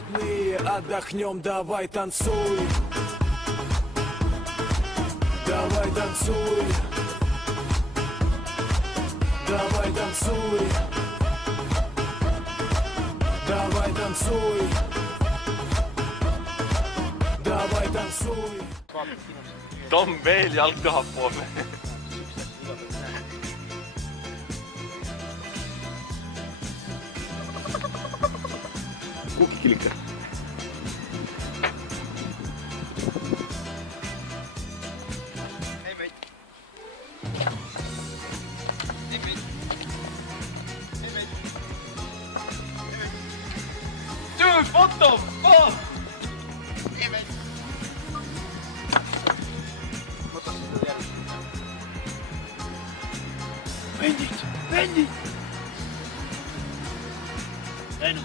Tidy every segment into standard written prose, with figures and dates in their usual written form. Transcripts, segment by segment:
Родные, отдохнем, давай танцуй. Давай танцуй. Давай танцуй. Давай танцуй. Давай tantsui. Tom veel jalg tahapoole. Kukkikilikker. Hey mate. Hey mate. Hey mate. Hey mate. Dude, what the fuck? Hey mate. Bandit! Bandit! Läinud.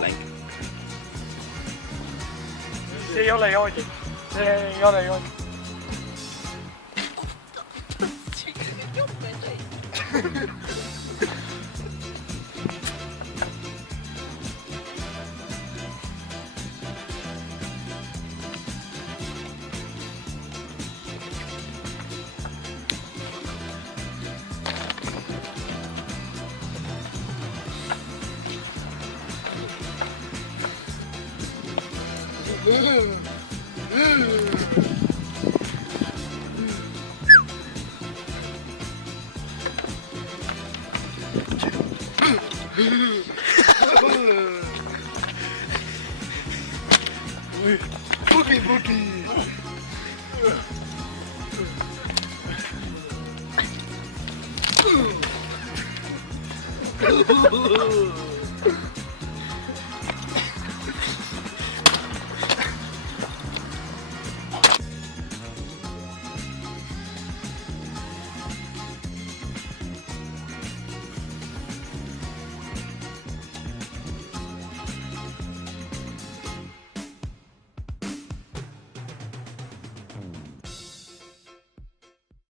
Läinud. See ei ole joodi. See ei ole joodi. Boogie boogie!